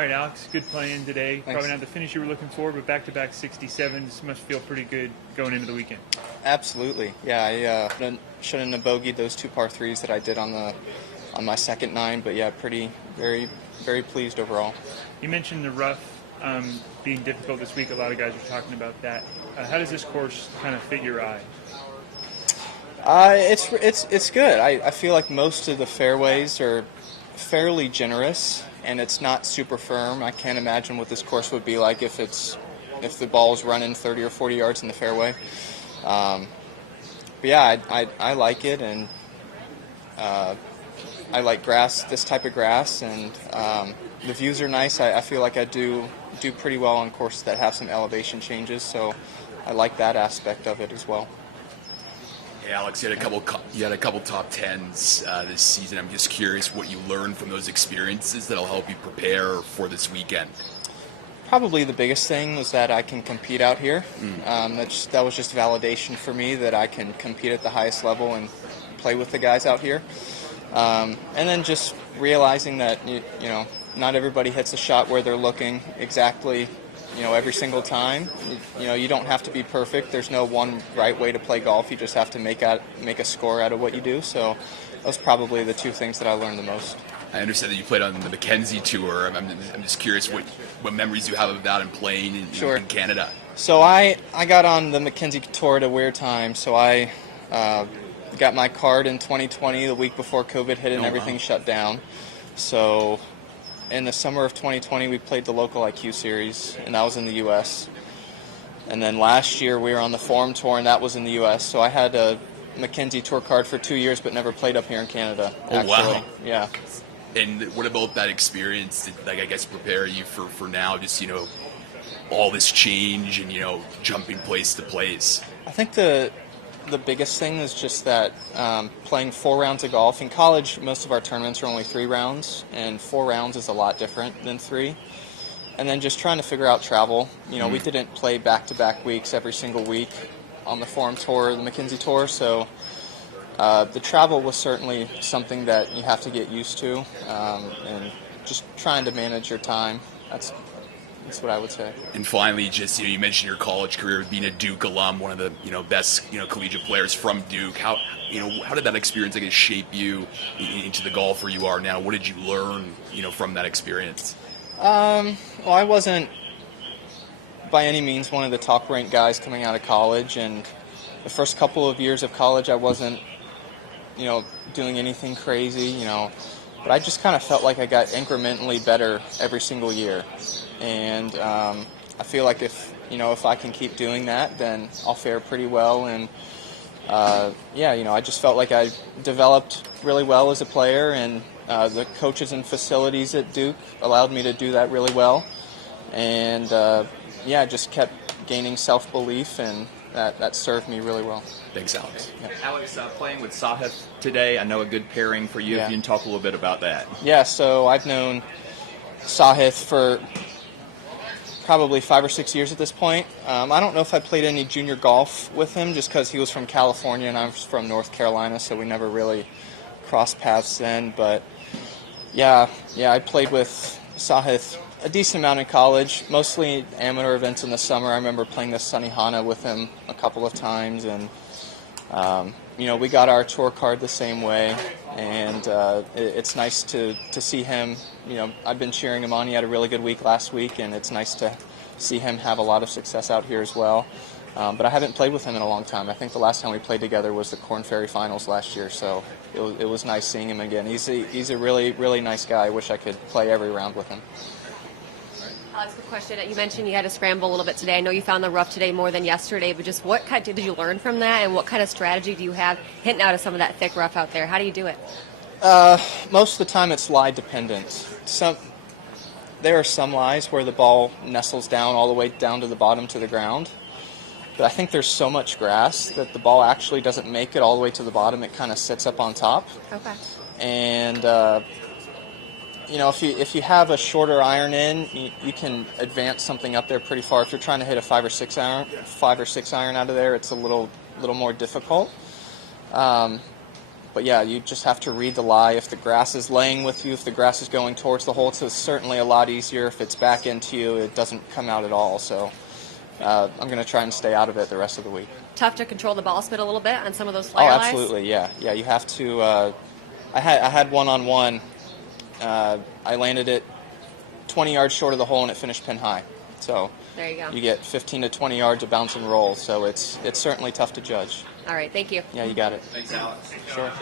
All right, Alex, good playing today. Thanks. Probably not the finish you were looking for, but back-to-back 67s must feel pretty good going into the weekend. Absolutely. Yeah, I shouldn't have bogeyed those 2 par 3s that I did on my second 9, but yeah, very, very pleased overall. You mentioned the rough being difficult this week. A lot of guys are talking about that. How does this course kind of fit your eye? It's good. I feel like most of the fairways are fairly generous, and it's not super firm. I can't imagine what this course would be like if the ball's running 30 or 40 yards in the fairway. But yeah, I like it, and I like grass, this type of grass, and the views are nice. I feel like I do pretty well on courses that have some elevation changes, so I like that aspect of it as well. Hey Alex, you had a couple top 10s this season. I'm just curious what you learned from those experiences that'll help you prepare for this weekend. Probably the biggest thing was that I can compete out here. That was just validation for me that I can compete at the highest level and play with the guys out here. And then just realizing that you know not everybody hits a shot where they're looking exactly, every single time. You don't have to be perfect. There's no one right way to play golf. You just have to make a score out of what you do. So those are probably the 2 things that I learned the most. I understand that you played on the Mackenzie Tour. I'm just curious what memories you have of that and playing in Canada. So I got on the Mackenzie Tour at a weird time. So I got my card in 2020, the week before COVID hit and everything shut down. So in the summer of 2020, we played the local IQ series, and that was in the U.S. And then last year, we were on the Forum Tour, and that was in the U.S. So I had a Mackenzie Tour card for 2 years, but never played up here in Canada. Oh, wow. Yeah. And what about that experience did, I guess, prepare you for now, just, all this change and, jumping place to place? I think the biggest thing is just that playing 4 rounds of golf. In college, most of our tournaments are only 3 rounds, and 4 rounds is a lot different than 3. And then just trying to figure out travel. We didn't play back-to-back weeks every single week on the Forum Tour, the Mackenzie Tour, so the travel was certainly something that you have to get used to, and just trying to manage your time. That's what I would say. And finally, just you mentioned your college career, being a Duke alum, one of the best collegiate players from Duke. How did that experience shape you into the golfer you are now? What did you learn from that experience? Well, I wasn't by any means one of the top ranked guys coming out of college, and the first couple of years of college I wasn't doing anything crazy, but I just kind of felt like I got incrementally better every single year. And I feel like if I can keep doing that, then I'll fare pretty well. And I just felt like I developed really well as a player, and the coaches and facilities at Duke allowed me to do that really well. And I just kept gaining self-belief, and that served me really well. Thanks, Alex. Yeah. Alex, playing with Sahith today, I know a good pairing for you. Yeah. If you can talk a little bit about that. Yeah, so I've known Sahith for probably 5 or 6 years at this point. I don't know if I played any junior golf with him just because he was from California and I was from North Carolina, so we never really crossed paths then. But yeah, I played with Sahith a decent amount in college, mostly amateur events in the summer. I remember playing the Sunny Hana with him a couple of times, and we got our tour card the same way, and it's nice to see him. I've been cheering him on. He had a really good week last week, and it's nice to see him have a lot of success out here as well. But I haven't played with him in a long time. I think the last time we played together was the Korn Ferry Finals last year, so it was nice seeing him again. He's a really, really nice guy. I wish I could play every round with him. Alex, good question. You mentioned you had to scramble a little bit today. I know you found the rough today more than yesterday, but just what did you learn from that, and what kind of strategy do you have hitting out of some of that thick rough out there? How do you do it? Most of the time it's lie dependent. There are some lies where the ball nestles down all the way down to the bottom to the ground, but I think there's so much grass that the ball actually doesn't make it all the way to the bottom. It kind of sits up on top. Okay. And if you have a shorter iron in, you can advance something up there pretty far. If you're trying to hit a 5 or 6 iron out of there, it's a little more difficult. But yeah, you just have to read the lie. If the grass is laying with you, if the grass is going towards the hole, it's certainly a lot easier. If it's back into you, it doesn't come out at all. So I'm going to try and stay out of it the rest of the week. Tough to control the ball spin a little bit on some of those Oh, flyer lies? absolutely, yeah. Yeah, you have to. I had one-on-one. I landed it 20 yards short of the hole, and it finished pin high. So There you go. you get 15 to 20 yards of bounce and roll. So it's certainly tough to judge. All right, thank you. Yeah, you got it. Thanks, Alex. Sure.